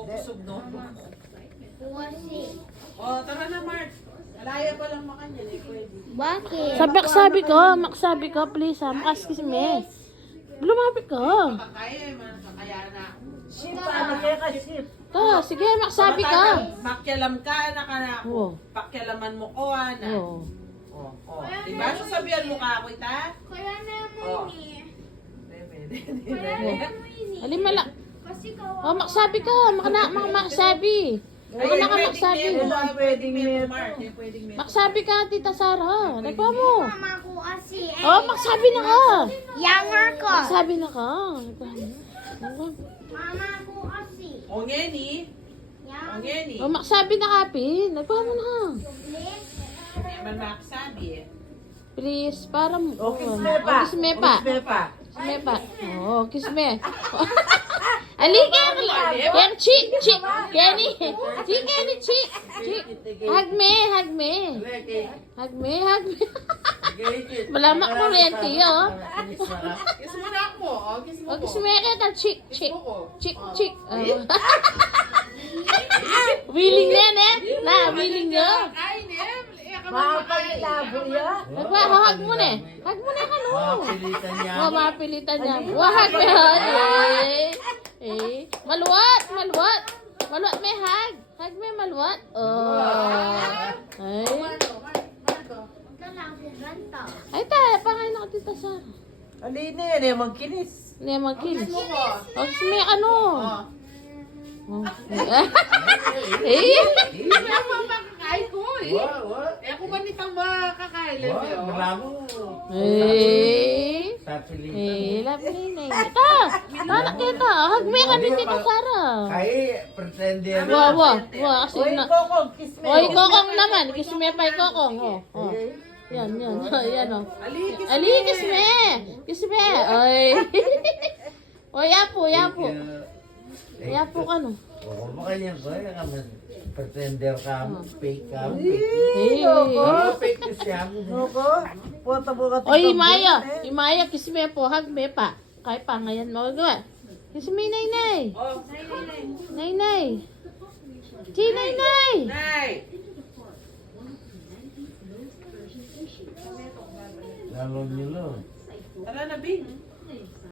Kukusog, no? Wasi. Oh, tara na, Mark. Alaya pa lang makanya, eh, pwede. Bakit? Maksabi ko, please ha, makaskis me. Lumapit ka. Kakaya, makakaya na. Ship, ano kaya ka ship? Sige, maksabi ka. Makialam ka, anak na Oo. ako. Pakialaman mo ko, anak. Oo. Oh. Diba? Sasabihan mo ka ako, ita? Kaya Oh. naman eh. Kaya Alimala. Kasi kawawa. Oh, maksabi ka. Maksabi. Ano na ka maksabi? Pwedeng meron, Mark. Pwedeng meron. Maksabi ka, Tita Sara. Nagpa mo. Mama ko kasi. Oh, maksabi na ka. Younger ko. Maksabi na ka. Mama ko kasi. O ngeni. O ngeni. Oh, maksabi na ka, Pin. Nagpa mo na. Hindi man makasabi eh. Please, para mo. O, kisme pa. Oh, kisme pa. Kisme pa. Kisme pa. Oh, kisme. Alika ka lang. Yan, chi. Kenny. Kenny, chi. Hug me. Malamak mo rin, tiyo. Kiss mo na ako. O, kiss mo Oh, ko. kisme ka. Chick. Kiss mo ko. Chick. Willing na yan eh. Willing na. Ay, Nem. Makapagtabo yan. Hug mo na. Hug mo na ka no. Mapilitan niya. Oh, mapilitan niya. Hug me hug. Maluwat. Maluwat may hug. Hug me maluwat. Ay. Ay, pangain ako, Tita Sara. Alina yan eh, magkinis. Hindi magkilis. Kiss mo ko. Oh, may ano. Oh. Oh. Hindi ako makakain ko eh. Eh, ako ba nitang makakain? Bravo. Lovely na yun. Tanak kita. Hug me ka din, Tita Sara. Kay pretender. Wow. Kasi Uy, na. Kokong, kisme. Oy, kokong naman. Kiss me pa kokong. Oh. Yan. Yan, oh. Ali, kiss me. Kiss me. Oy. Oy, yapo. Yapo ka, no? Oo, makanya ko. Pretender ka. Fake ka. Hey. Fake ka siya. Koko, puta mo ka. Oy, Imaya, kiss me po. Hug me pa. Kaya pa, ngayon mo. Kiss me, Nainay. Oh, Nainay. Nainay. Nay. Lalo nilo. Tara na, Bing.